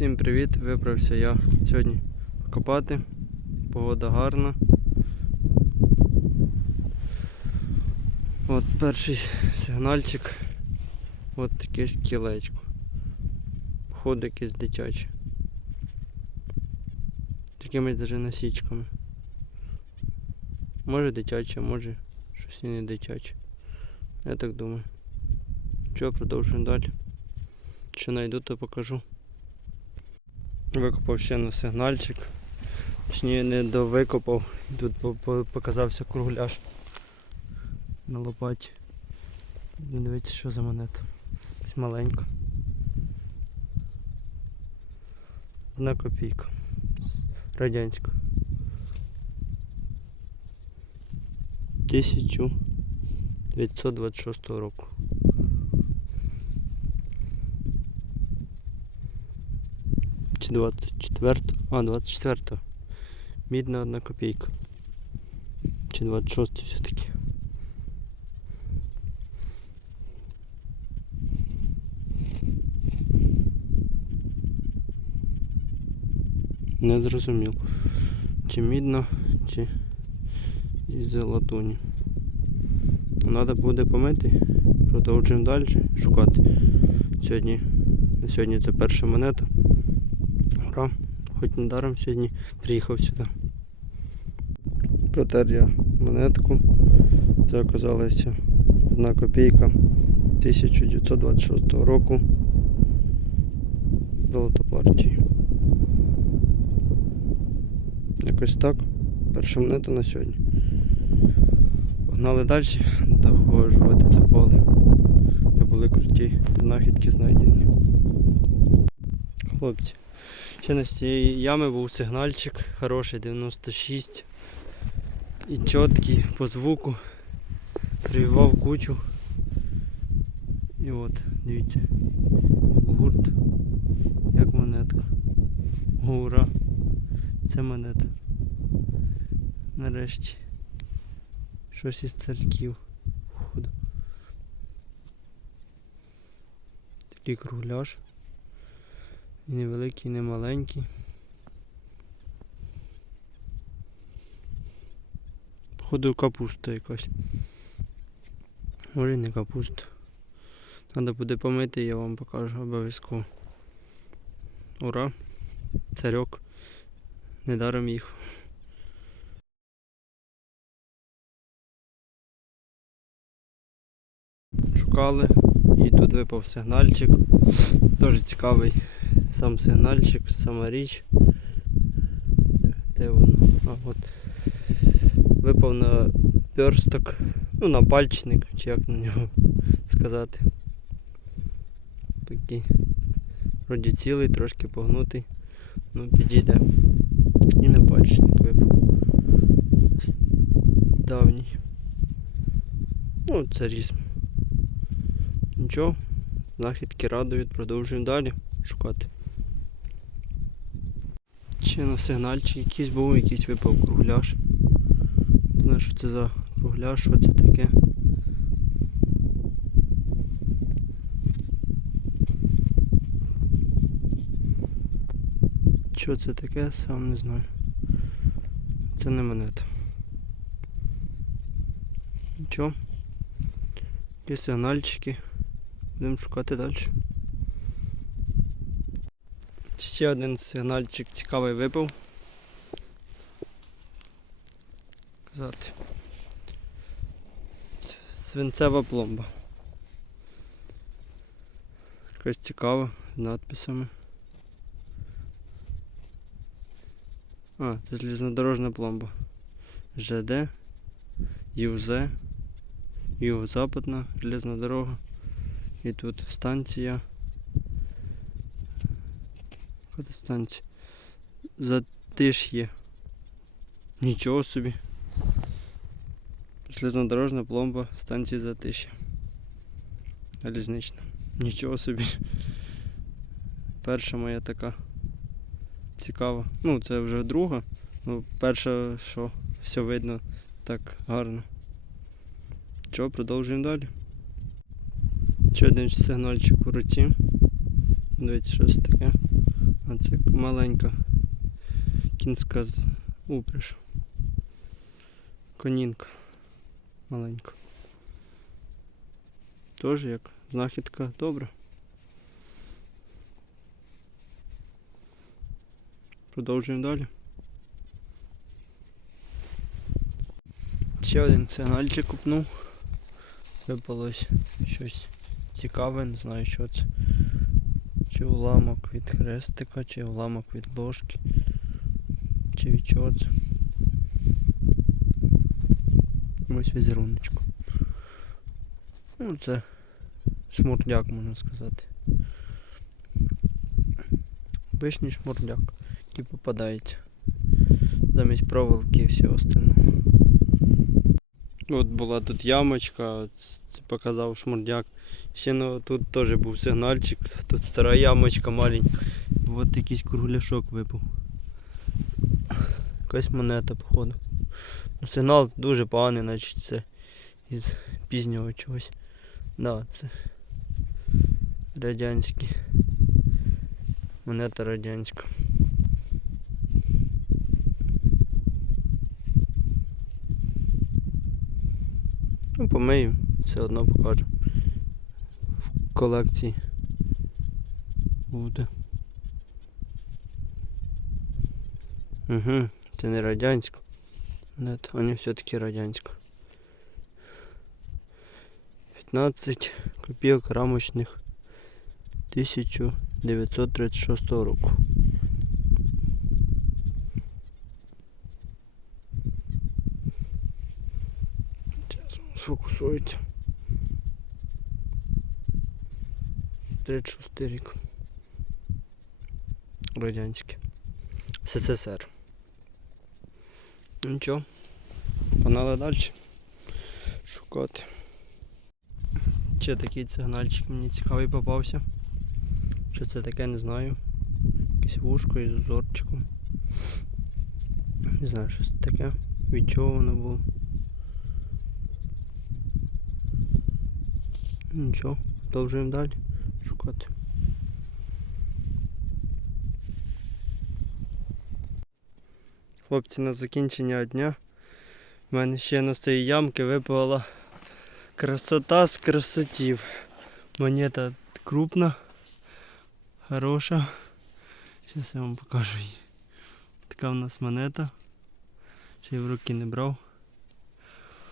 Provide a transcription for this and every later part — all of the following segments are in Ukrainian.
Всім привіт! Виправився я сьогодні копати. Погода гарна. От перший сигнальчик. От таке кілечко. Походу якесь дитяче. Такими даже насічками. Може дитяче, може щось і не дитяче. Я так думаю. Що, продовжуємо далі. Що знайду, то покажу. Викопав ще на сигнальчик. Точніше не довикопав. Тут по- по- показався кругляш на лопаті. Дивіться, що за монета. Ось маленька. Одна копійка. Радянська. 1926 року. 24? А, 24. Мідна одна копійка. Чи 26 все-таки. Не зрозумів. Чи мідна, чи із латуні. Треба буде помити. Продовжуємо далі шукати. Сьогодні, сьогодні це перша монета. Ура! Хоч недаром сьогодні приїхав сюди. Протер я монетку. Це оказалася одна копійка 1926 року. Золото партії. Якось так. Перша монета на сьогодні. Погнали далі, доходжувати це поле. Де були круті знахідки знайдені. Хлопці. Ще на цієї ями був сигнальчик хороший 96 і чіткий по звуку. Привівав кучу. І от, дивіться, як гурт, як монетка. Ура! Це монета. Нарешті. Щось із церків. Походу. Такий кругляш. І невеликий, не маленький. Походу капуста якась. Може не капуста. Треба буде помити, я вам покажу обов'язково. Ура! Царьок. Недаром їх. Шукали і тут випав сигнальчик. Дуже цікавий сам сигнальчик, сама річ. Де, воно? А, от. Випав на персток, ну на пальчник, чи як на нього сказати. Такий. Вроді цілий, трошки погнутий. Ну підійде. І на пальчник випав. Давній. Ну, це різм. Нічого, знахідки радують, продовжуємо далі шукати. Ще на сигнальчик якийсь був, якийсь випав кругляш. Не знаю, що це за кругляш, що це таке. Що це таке, сам не знаю. Це не монета. Нічого. Є сигнальчики. Будемо шукати далі. Ще один сигнальчик цікавий випав. Казати. Свинцева пломба. Якась цікава з надписами. А, це железнодорожна пломба. ЖД, ЮЗ, Юго-Западна железна дорога. І тут станція. Яка тут станція? Затиш'є. Нічого собі. Железнодорожна пломба станції Затиш'я. Залізнична. Нічого собі. Перша моя така цікава. Ну, це вже друга. Ну, перша, що все видно так гарно. Що, продовжуємо далі. Ще один сигнальчик у руці. Дивіться, що це таке. А маленька кінська з- упряж. Конінка маленька. Теж як знахідка добра. Продовжуємо далі. Ще один сигнальчик купнув. Випалось щось цікаве, не знаю що це. Чи уламок від хрестика, чи уламок від ложки, чи від чого це. Ось візеруночку. Ну це шмурдяк можна сказати. Обичний шмурдяк, який попадається. Замість проволоки і всього остального. От була тут ямочка, показав шмурдяк. Ще ну, тут теж був сигнальчик, тут стара ямочка маленька. От якийсь кругляшок випав. Якась монета, походу. Ну, сигнал дуже поганий, значить це із пізнього чогось. Да, це радянський. Монета радянська. Ну, помию, все одно покажу. В колекції буде. Угу, це не радянська. Нет, вони все-таки радянська. 15 копійок рамочних 1936 року. Зараз воно сфокусується. 36 рік. Радянський. СССР. Ну нічого. Погнали далі. Шукати. Ще такий сигнальчик мені цікавий попався. Що це таке, не знаю. Якесь вушко із узорчиком. Не знаю, що це таке. Від чого воно було. Нічого, продовжуємо далі шукати. Хлопці, на закінчення дня в мене ще на цієї ямки випала красота з красотів. Монета крупна, хороша. Зараз я вам покажу її. Така в нас монета. Ще й в руки не брав.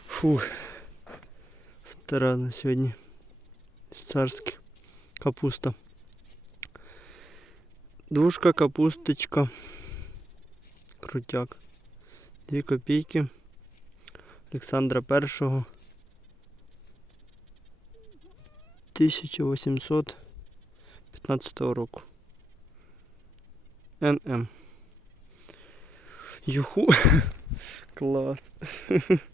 Фух. На сьогодні. Царська капуста. Двушка, капусточка. Крутяк. Дві копійки. Олександра Першого. 1815 року. НМ. Юху. Клас.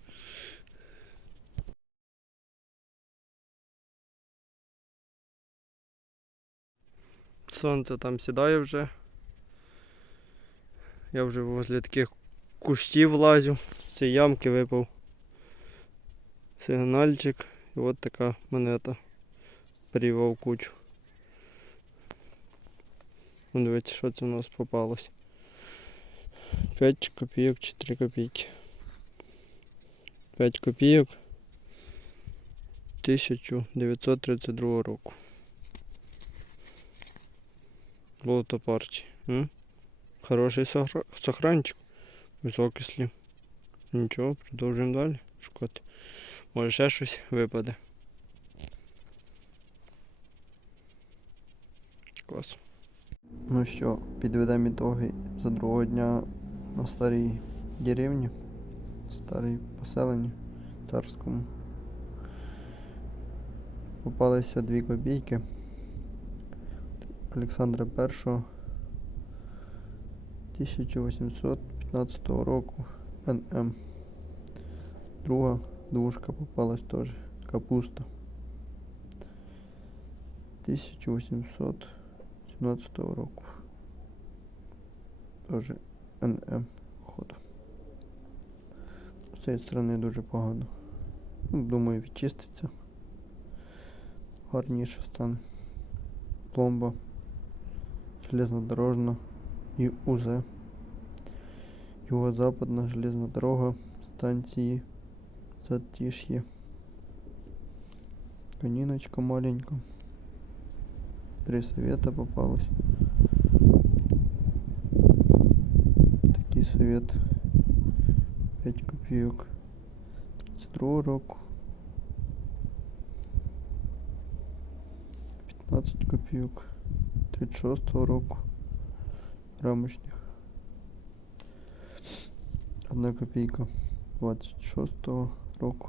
Сонце там сідає вже. Я вже возле таких кущів лазю. Цієї ямки випав сигнальчик. І от така монета. Перівав кучу. Ну, дивіться, що це у нас попалось. 5 копійок чи 3 копійки. 5 копійок 1932 року. Золото парчі. М? Хороший сохра- сохранчик. Високий слів. Нічого, продовжуємо далі шукати. Може ще щось випаде. Клас. Ну що, підведемо ітоги за другого дня на старій деревні, старій поселенні царському. Попалися дві копійки Олександра І 1815 року НМ. Друга двушка попалась теж. Капуста. 1817 року. Теж НМ ходу. З цієї сторони дуже погано. Ну, думаю, відчиститься. Гарніше стане. Пломба. Железнодорожна. і УЗ. Юго-западна железна дорога станції Затиш'є. Кониночка маленькая. Три совета попалась. Такий совет. 5 копійок. 32 року. 15 копійок. 36 року. Рамочних. 1 копійка. 26 року.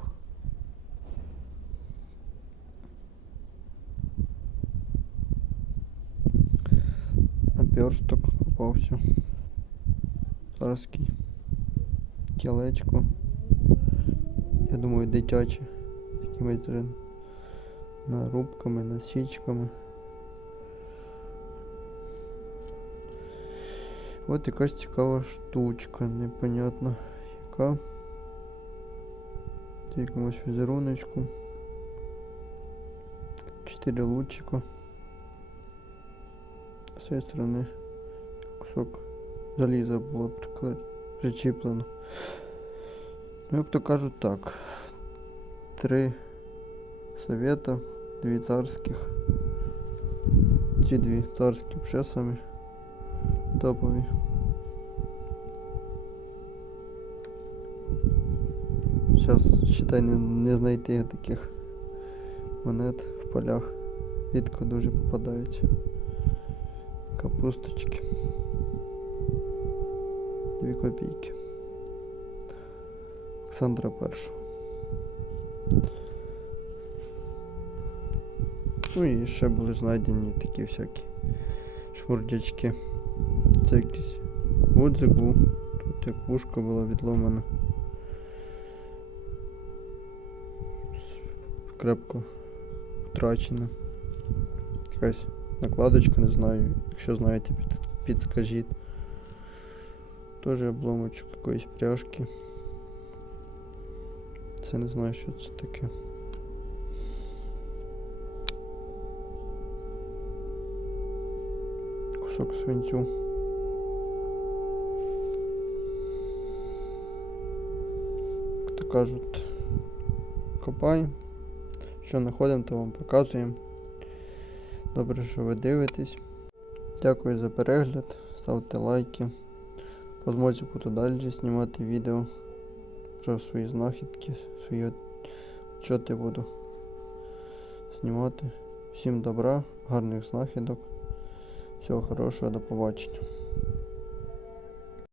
Наперсток попався. Царський. Кілечко. Я думаю, дитяче. Такими нарубками, насічками. От якась цікава штучка, непонятно яка. Це якомусь візеруночку. Чотири лучика. З цієї сторони кусок заліза було прикла- причіплено. Ну, як то кажуть так. Три совета, дві царських. Ці дві царські вже самі Топові. Зараз, считай, не, не знайти таких монет в полях. Рідко дуже попадаються. Капусточки. Дві копійки. Олександра першого. Ну і ще були знайдені такі всякі шмурдячки. Це якийсь. Тут як вушко було відломано. Крепко втрачена. Якась накладочка, не знаю. Якщо знаєте, підскажіть. Тоже обломочок якоїсь пряжки. Це не знаю, що це таке. Кусок свинцю. Кажуть, копаємо. Що знаходимо, то вам показуємо. Добре, що ви дивитесь. Дякую за перегляд. Ставте лайки. По змозі буду далі знімати відео про свої знахідки, свої отчоти буду знімати. Всім добра, гарних знахідок. Всього хорошого, до побачення.